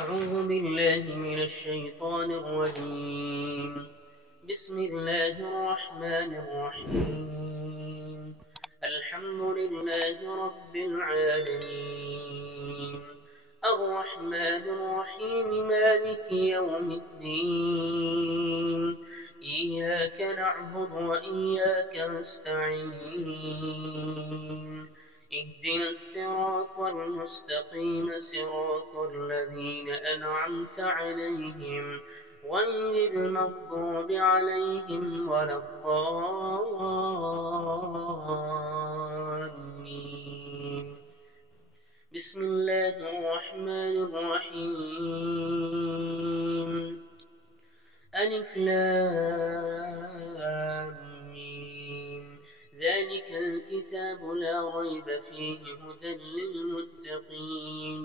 أعوذ بالله من الشيطان الرجيم. بسم الله الرحمن الرحيم. الحمد لله رب العالمين، الرحمن الرحيم، مالك يوم الدين. إياك نعبد وإياك نستعين. اهدنا الصراط المستقيم، صراط الذين أنعمت عليهم غير المغضوب عليهم ولا الضالين. بسم الله الرحمن الرحيم. ألف لام ميم. ذلك الكتاب لا ريب فيه هدى للمتقين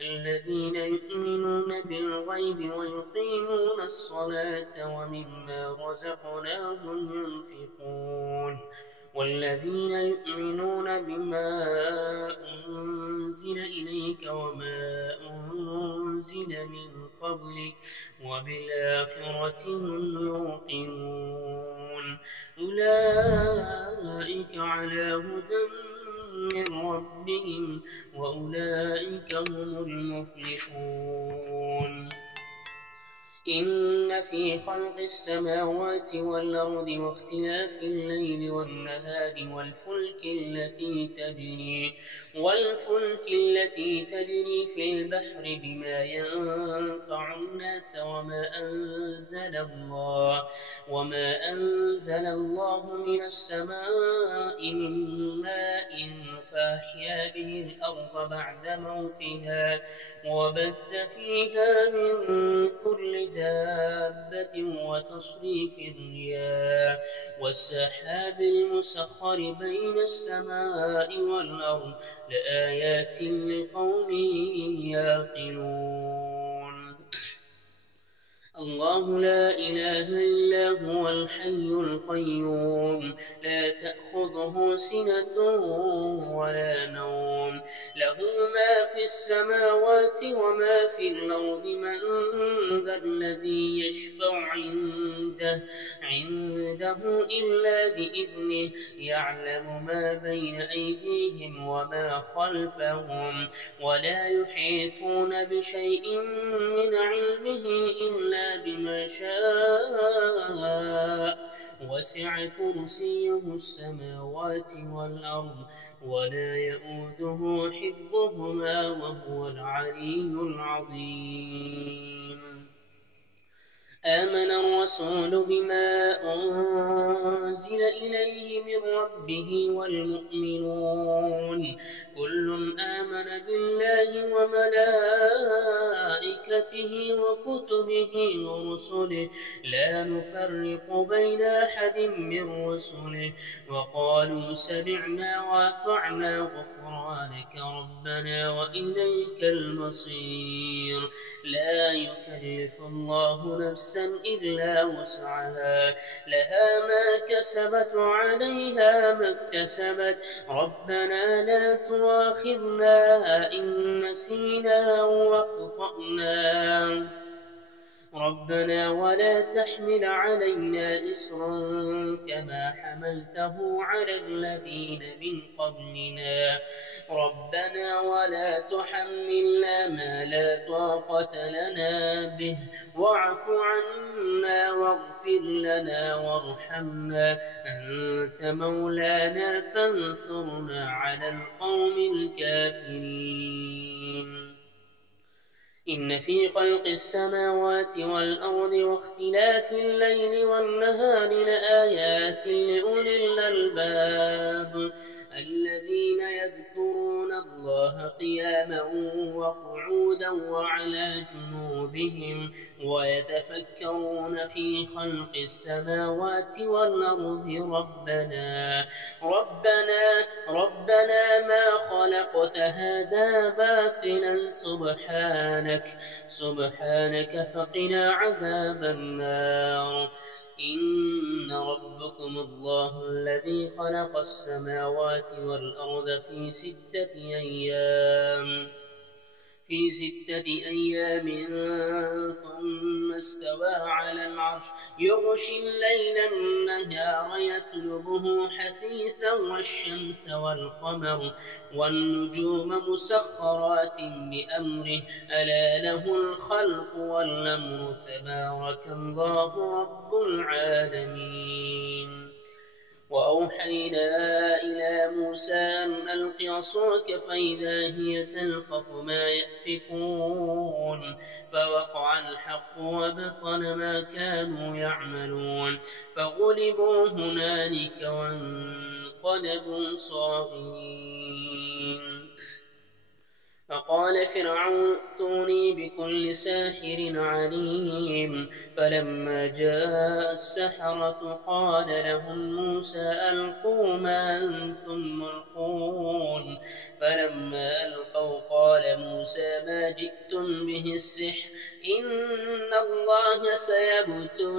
الذين يؤمنون بالغيب ويقيمون الصلاة ومما رزقناهم ينفقون والذين يؤمنون بما أنزل إليك وما أنزل من قبلك وبالآخرة هم يوقنون أولئك على هدى من ربهم وأولئك هم المفلحون. إن في خلق السماوات والأرض واختلاف الليل والنهار والفلك التي تجري في البحر بما ينفع الناس وما أنزل الله من السماء من ماء فأحيا به الأرض بعد موتها وبث فيها من كل دابة وتصريف الرياح والسحاب المسخر بين السماء والأرض لآيات لقوم يعقلون. الله لا إله إلا هو الحي القيوم لا تأخذه سنة ولا نوم له ما في السماوات وما في الأرض من ذا الذي يشفع عنده إلا بإذنه يعلم ما بين أيديهم وما خلفهم ولا يحيطون بشيء من علمه إلا بما شاء وسع كرسيه السماوات والأرض ولا يئوده حفظهما وهو العلي العظيم. آمن الرسول بما أنزل إليه من ربه والمؤمنون كل آمن بالله وملائكته وكتبه ورسله لا نفرق بين أحد من رسله وقالوا سمعنا وأطعنا غفرانك ربنا وإليك المصير. لا يكلف الله نفسا إلا وسعها لها ما كسبت وعليها ما اكتسبت ربنا لا تؤاخذنا إن نسينا أو أخطأنا ربنا ولا تحمل علينا إصرا كما حملته على الذين من قبلنا ربنا ولا تحملنا ما لا طاقة لنا به واعف عنا واغفر لنا وارحمنا أنت مولانا فانصرنا على القوم الكافرين. إن في خلق السماوات والأرض واختلاف الليل والنهار لآيات لأولي الألباب الذين يذكرون الله قياما وقعودا وعلى جنوبهم ويتفكرون في خلق السماوات والأرض ربنا ما خلقت هذا باطلا سبحانك فقنا عذاب النار. إن ربكم الله الذي خلق السماوات والأرض في 6 أيام في 6 أيام ثم استوى على العرش يغشي الليل النهار يطلبه حثيثا والشمس والقمر والنجوم مسخرات بأمره ألا له الخلق والأمر تبارك الله رب العالمين. وأوحينا إلى موسى أن ألق عصاك فإذا هي تلقف ما يأفكون فوقع الحق وابطل ما كانوا يعملون فغلبوا هنالك وانقلبوا صاغرين. فقال فرعون ائتوني بكل ساحر عليم فلما جاء السحرة قال لهم موسى ألقوا ما أنتم ملقون فلما ألقوا قال موسى ما جئتم به السحر إن الله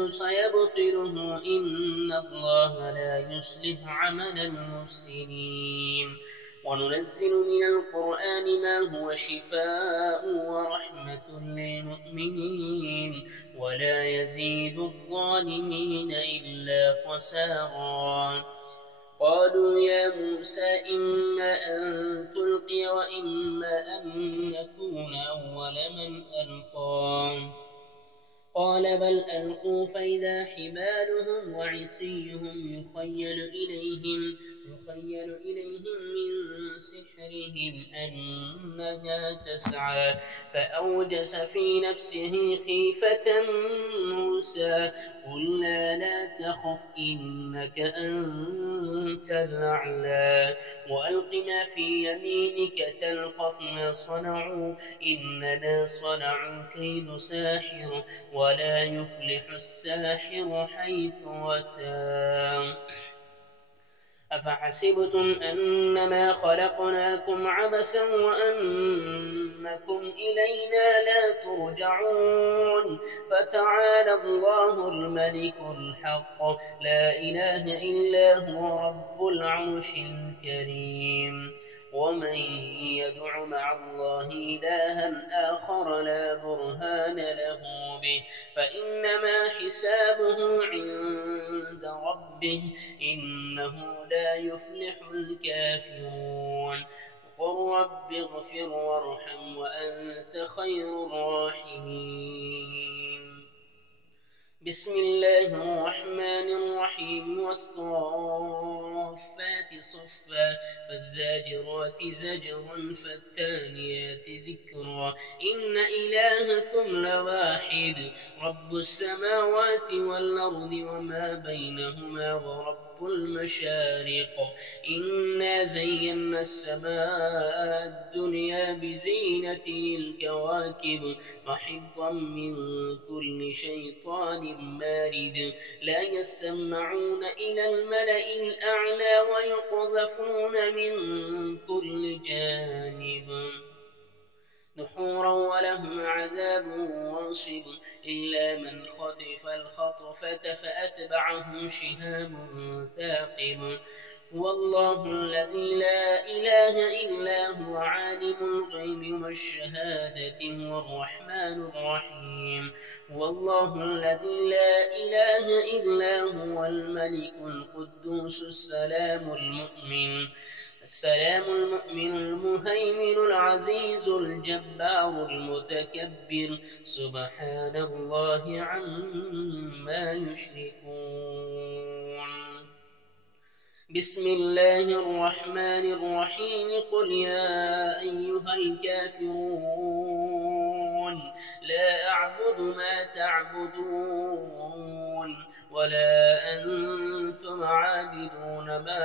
سيبطله إن الله لا يصلح عمل المفسدين. وننزل من القرآن ما هو شفاء ورحمة للمؤمنين ولا يزيد الظالمين إلا خسارا. قالوا يا موسى إما أن تلقي وإما أن نكون أول من ألقى قال بل ألقوا فإذا حبالهم وعصيهم يخيل إليهم من سحرهم أنها تسعى فأوجس في نفسه خيفة موسى قلنا لا تخف إنك أنت الأعلى وألق ما في يمينك تلقف ما صنعوا إنما صنعوا كيد ساحر ولا يفلح الساحر حيث أتى. أفحسبتم أنما خلقناكم عبثا وأنكم إلينا لا ترجعون فتعالى الله الملك الحق لا إله إلا هو رب العرش الكريم. ومن يدع مع الله إلها آخر لا برهان له به فإنما حسابه عند ربه إنه لا يفلح الكافرون. وقل رب اغفر وارحم وأنت خير الراحمين. بسم الله الرحمن الرحيم والصافات صفا فالزاجرات زجرا فالتاليات ذكرا إن إلهكم لواحد رب السماوات والأرض وما بينهما ورب المشارق إنا زينا السماء الدنيا بزينة الكواكب وحفظا من كل شيطان مارد لا يسمعون إلى الملأ الأعلى ويقذفون من كل جانب دحورا ولهم عذاب واصب إلا من خطف الخطفة فأتبعه شهاب ثاقب. هو الله الذي لا إله إلا هو عالم الغيب والشهادة هو الرحمن الرحيم. هو الله الذي لا إله إلا هو الملك القدوس السلام المؤمن المهيمن العزيز الجبار المتكبر سبحان الله عما يشركون. بسم الله الرحمن الرحيم قل يا أيها الكافرون لا أعبد ما تعبدون ولا أنتم عابدون ما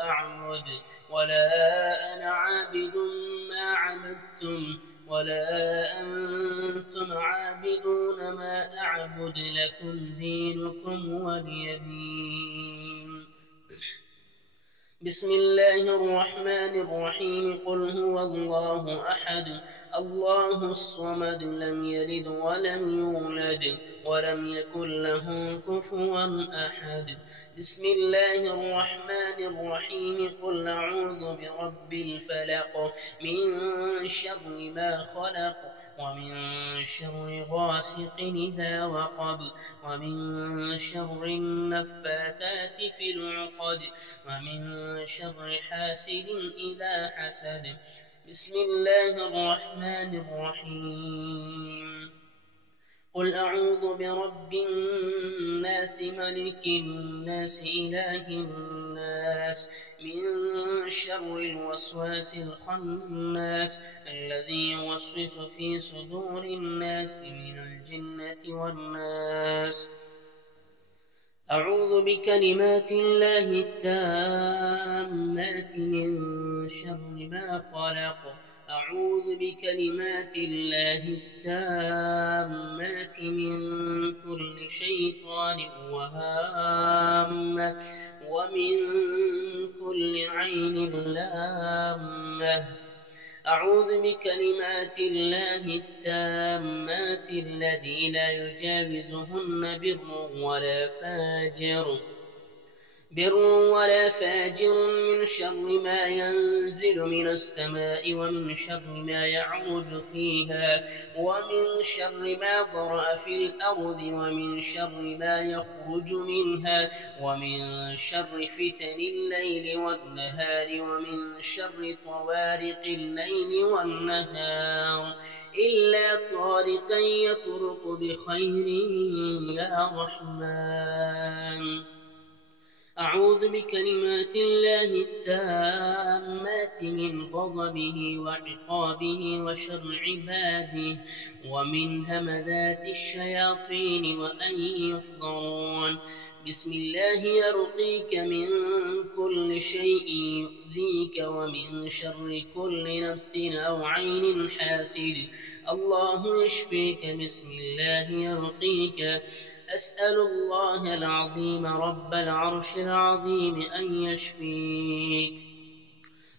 أعبد ولا أنا عابد ما عبدتم ولا أنتم عابدون ما أعبد لكم دينكم ولي دين. بسم الله الرحمن الرحيم قل هو الله أحد الله الصمد لم يلد ولم يولد ولم يكن له كفوا أحد. بسم الله الرحمن الرحيم. قل أعوذ برب الفلق من شر ما خلق ومن شر غاسق إذا وقب ومن شر النفاثات في العقد ومن شر حاسد إذا حسد. بسم الله الرحمن الرحيم. قل أعوذ برب الناس ملك الناس إله الناس من شر الوسواس الخناس الذي يوسوس في صدور الناس من الجنة والناس. أعوذ بكلمات الله التامات من شر ما خلق. أعوذ بكلمات الله التامات من كل شيطان وهامة ومن كل عين لامة. أعوذ بكلمات الله التامات الذي لا يجاوزهن بر ولا فاجر من شر ما ينزل من السماء ومن شر ما يعرج فيها ومن شر ما ضرأ في الأرض ومن شر ما يخرج منها ومن شر فتن الليل والنهار ومن شر طوارق الليل والنهار إلا طارقا يطرق بخير يا رحمن. أعوذ بكلمات الله التامات من غضبه وعقابه وشر عباده ومن همذات الشياطين وأن يحضرون. بسم الله يرقيك من كل شيء يؤذيك ومن شر كل نفس أو عين حاسد. الله يشفيك. بسم الله يرقيك. أسأل الله العظيم رب العرش العظيم أن يشفيك.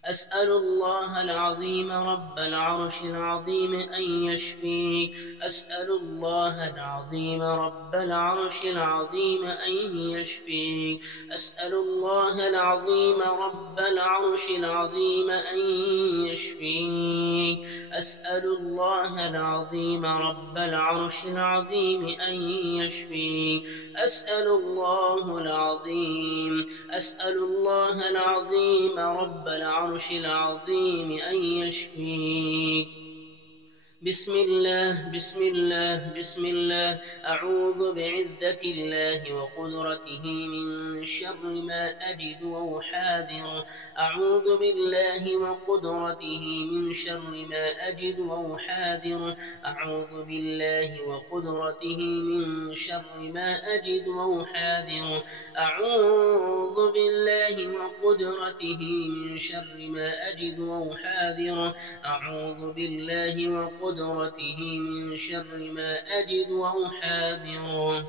أسأل الله العظيم رب العرش العظيم أن يشفيك. أسأل الله العظيم رب العرش العظيم أن يشفيك. أسأل الله العظيم رب العرش العظيم أن يشفيك. أسأل الله العظيم رب العرش العظيم أن يشفيك. أسأل الله العظيم رب العرش العظيم أن يشفيك. بسم الله بسم الله بسم الله. أعوذ بعزة الله وقدرته من شر ما أجد وأحاذر. أعوذ بالله وقدرته من شر ما أجد وأحاذر. أعوذ بالله وقدرته من شر ما أجد وأحاذر. أعوذ بالله وقدرته من شر ما أجد وأحاذر. أعوذ بالله وقدرته من شر ما أجد وأحاذر.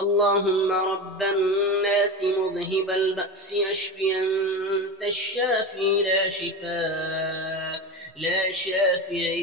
اللهم رب الناس مذهب البأس اشفي أنت الشافي لا شافي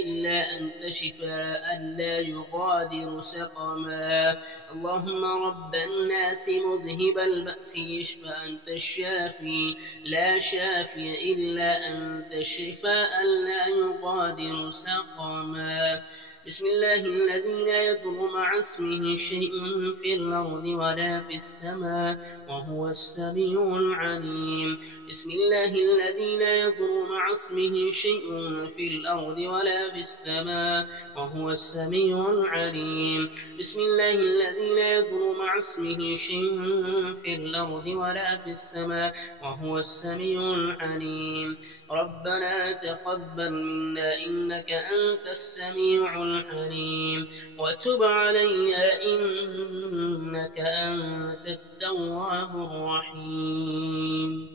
إلا أنت شفاء لا يغادر سقما. اللهم رب الناس مذهب البأس اشف أنت الشافي لا شافي إلا أنت شفاء لا يغادر سقما. بسم الله الذي لا يضر مع اسمه شيء في الأرض ولا في السماء وهو السميع العليم. بسم الله الذي لا يضر مع اسمه شيء في الأرض ولا في السماء وهو السميع العليم. بسم الله الذي لا يضر مع اسمه شيء في الأرض ولا في السماء وهو السميع العليم. ربنا تقبل منا إنك أنت السميع العليم وتب علي إنك أنت التواب الرحيم.